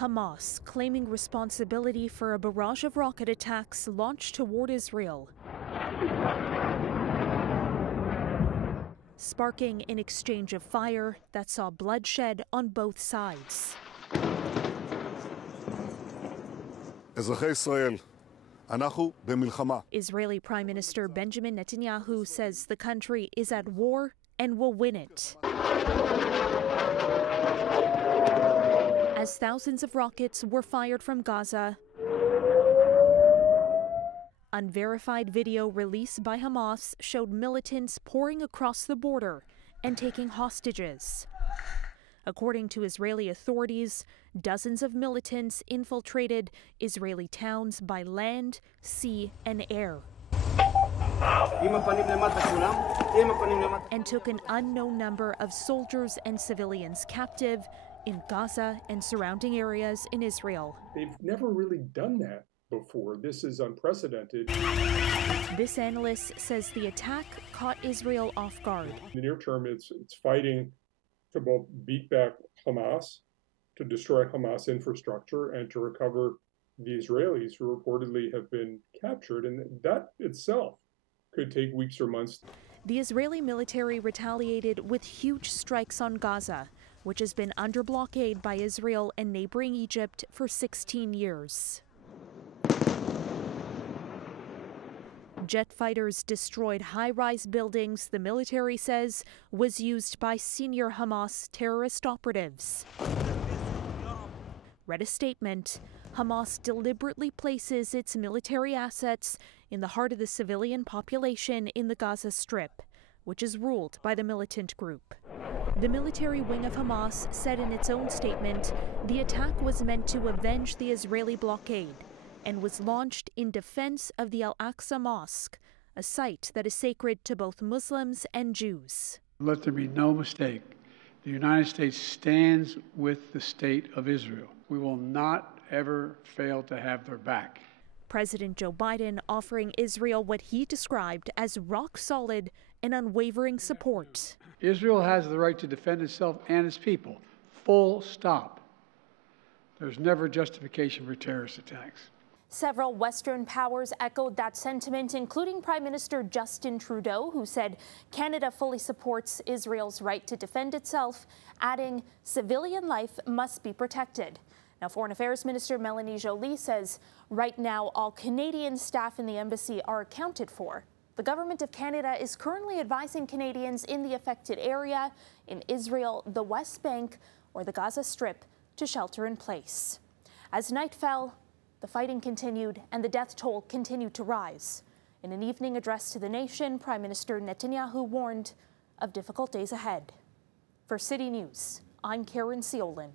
Hamas claiming responsibility for a barrage of rocket attacks launched toward Israel, sparking an exchange of fire that saw bloodshed on both sides. Israeli Prime Minister Benjamin Netanyahu says the country is at war and will win it, as thousands of rockets were fired from Gaza. Unverified video released by Hamas showed militants pouring across the border and taking hostages. According to Israeli authorities, dozens of militants infiltrated Israeli towns by land, sea, and air, and took an unknown number of soldiers and civilians captive in Gaza and surrounding areas in Israel. They've never really done that before. This is unprecedented. This analyst says the attack caught Israel off guard. In the near term, it's fighting to both beat back Hamas, to destroy Hamas infrastructure, and to recover the Israelis who reportedly have been captured. And that itself could take weeks or months. The Israeli military retaliated with huge strikes on Gaza, which has been under blockade by Israel and neighboring Egypt for 16 years. Jet fighters destroyed high-rise buildings the military says was used by senior Hamas terrorist operatives. Read a statement. Hamas deliberately places its military assets in the heart of the civilian population in the Gaza Strip, which is ruled by the militant group. The military wing of Hamas said in its own statement the attack was meant to avenge the Israeli blockade and was launched in defense of the Al-Aqsa Mosque, a site that is sacred to both Muslims and Jews. Let there be no mistake. The United States stands with the state of Israel. We will not ever fail to have their back. President Joe Biden offering Israel what he described as rock-solid and unwavering support. Israel has the right to defend itself and its people. Full stop. There's never justification for terrorist attacks. Several Western powers echoed that sentiment, including Prime Minister Justin Trudeau, who said Canada fully supports Israel's right to defend itself, adding civilian life must be protected. Now, Foreign Affairs Minister Melanie Joly says right now all Canadian staff in the embassy are accounted for. The Government of Canada is currently advising Canadians in the affected area in Israel, the West Bank, or the Gaza Strip to shelter in place. As night fell, the fighting continued and the death toll continued to rise. In an evening address to the nation, Prime Minister Netanyahu warned of difficult days ahead. For City News, I'm Caryn Ceolin.